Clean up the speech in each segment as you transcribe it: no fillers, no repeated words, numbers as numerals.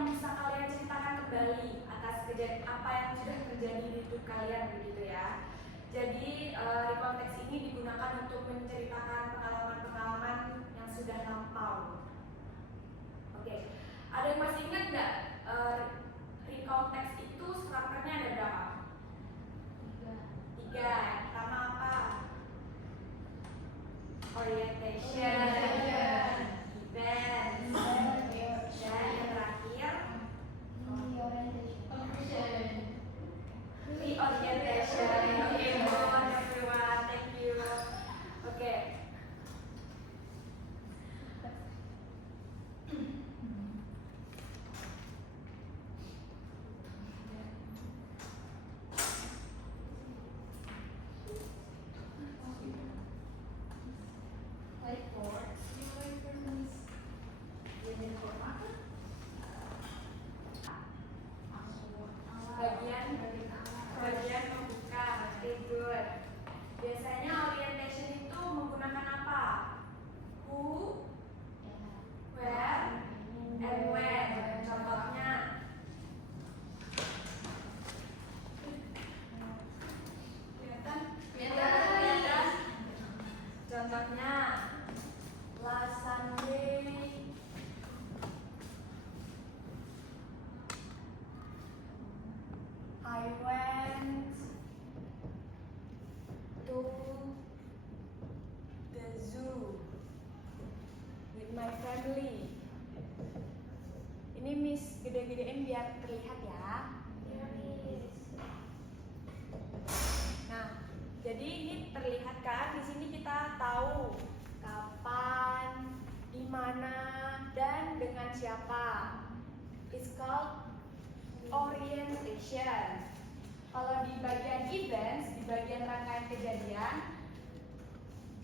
yang bisa kalian ceritakan kembali atas kejadian apa yang sudah terjadi di hidup kalian begitu ya. Jadi rekonteks ini digunakan untuk menceritakan pengalaman-pengalaman yang sudah lampau. Oke, ada yang masih ingat nggak rekonteks itu strukturnya ada berapa? Tiga. Yang pertama apa? Orientation, event, dan yang terakhir reorientation. Okay, good everyone, thank you. Okay. Bagian membuka, okay, good. Biasanya orientation itu menggunakan apa? Who, where, and when. Contohnya, kelihatan? Contohnya, last Sunday I went to the zoo with my family. Ini Miss gede-gedein biar terlihat ya. Nah, jadi ini terlihat kan di sini kita tahu kapan, di mana, dan dengan siapa. It's called orientation. Kalau di bagian events, di bagian rangkaian kejadian,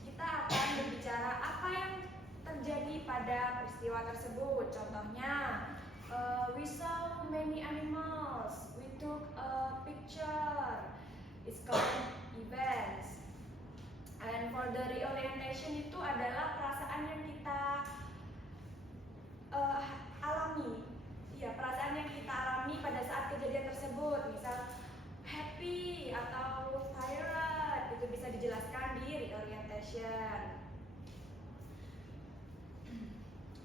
kita akan berbicara apa yang terjadi pada peristiwa tersebut. Contohnya, we saw many animals, we took a picture. It's called events. And for the reorientation itu adalah perasaan yang kita alami. Iya, perasaan yang kita alami pada saat kejadian tersebut, misal happy atau tired, itu bisa dijelaskan di reorientation.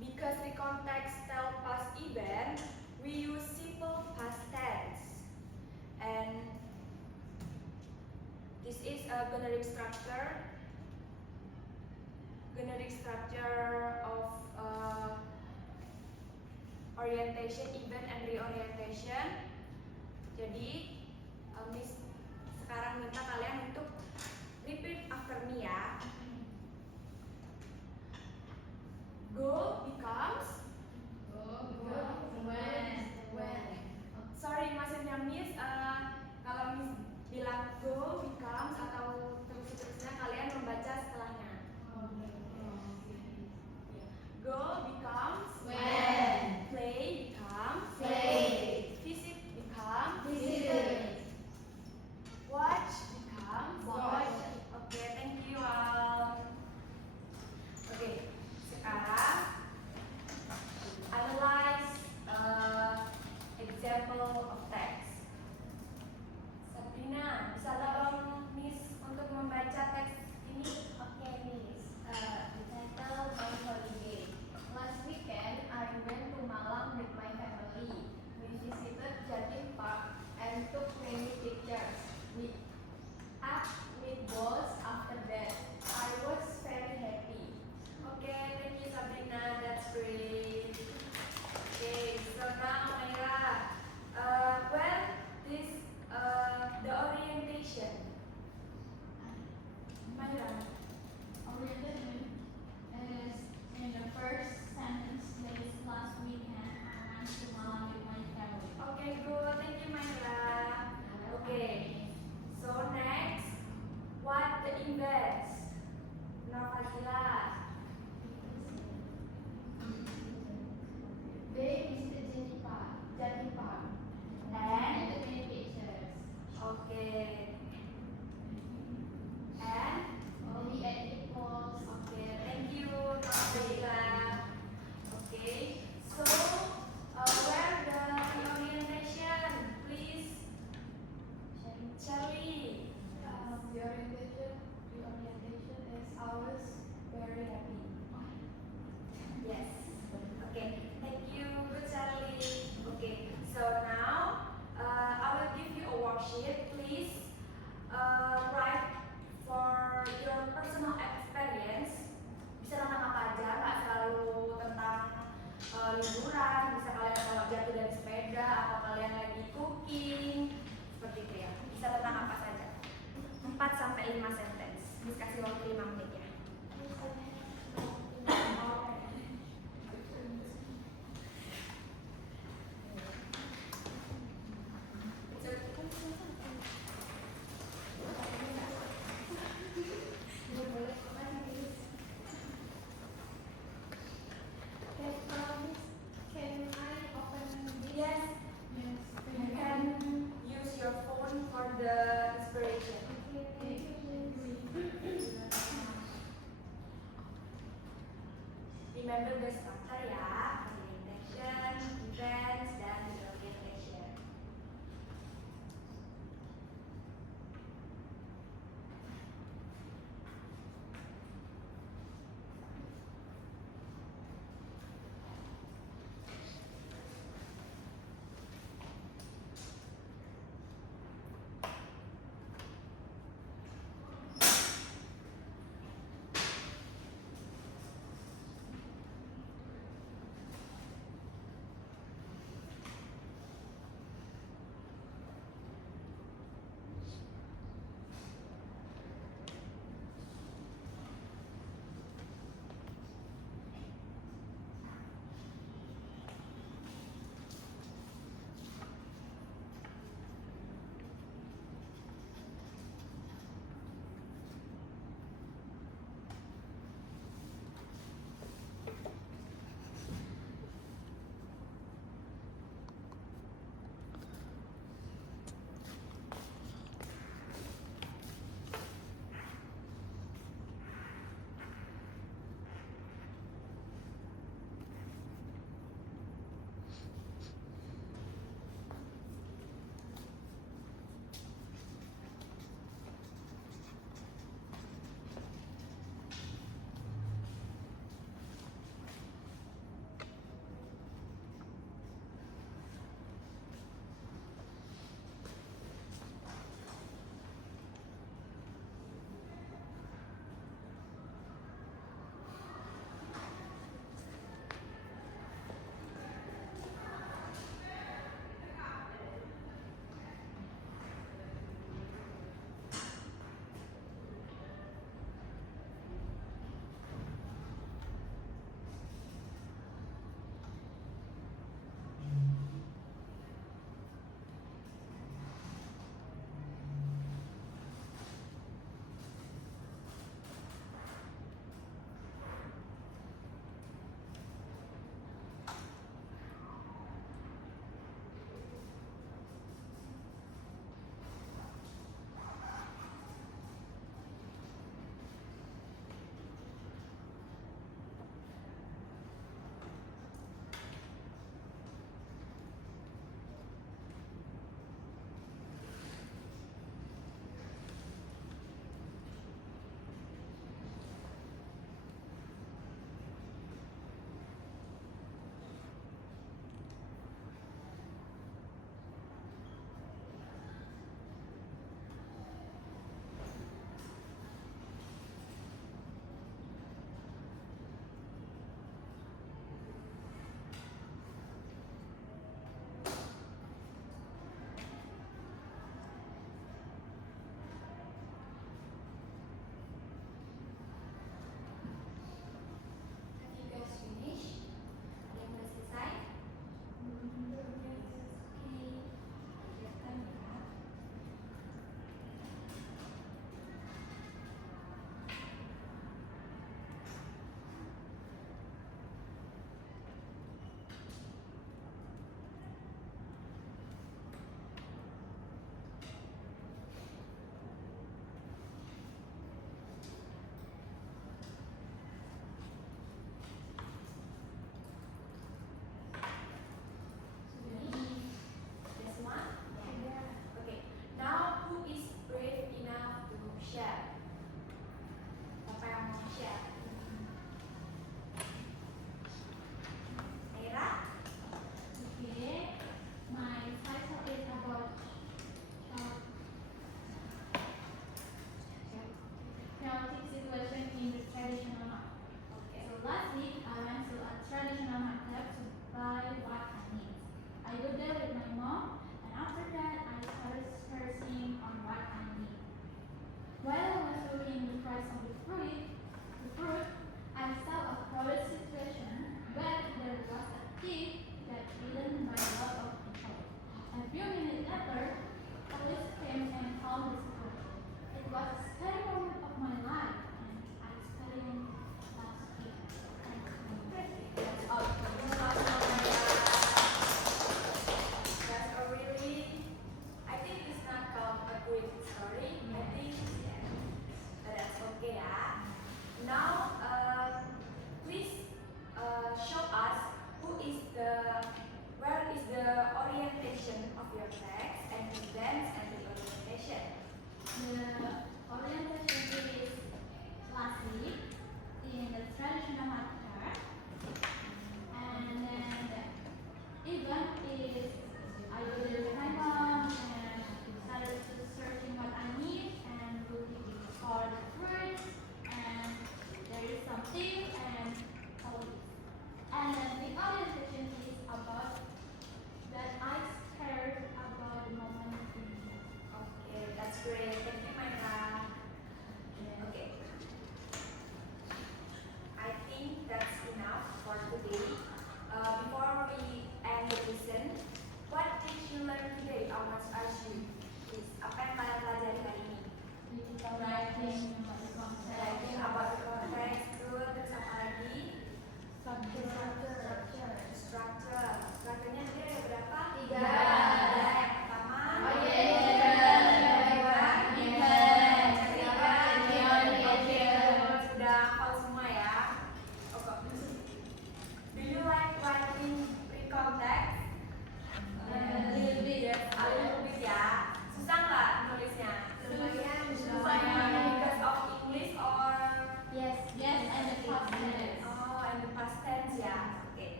Because the context tell past event, we use simple past tense, and this is a generic structure of orientation, event, and reorientation. Jadi, Miss sekarang minta kalian untuk repeat after me ya. Go becomes when. Sorry, maksudnya Miss, kalau Miss bilang go becomes atau terus-terusnya kalian membaca setelahnya. Go becomes when. Play becomes play. Visit becomes visit. Watch becomes watch. Okay, thank you all. Okay, sekarang analyze sampai 5 sentence. Miss kasih waktu 5 menit ya. Yes, you can use your phone for the inspiration.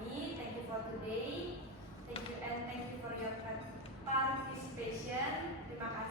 kami. Thank you for today. Thank you and thank you for your participation. Terima kasih.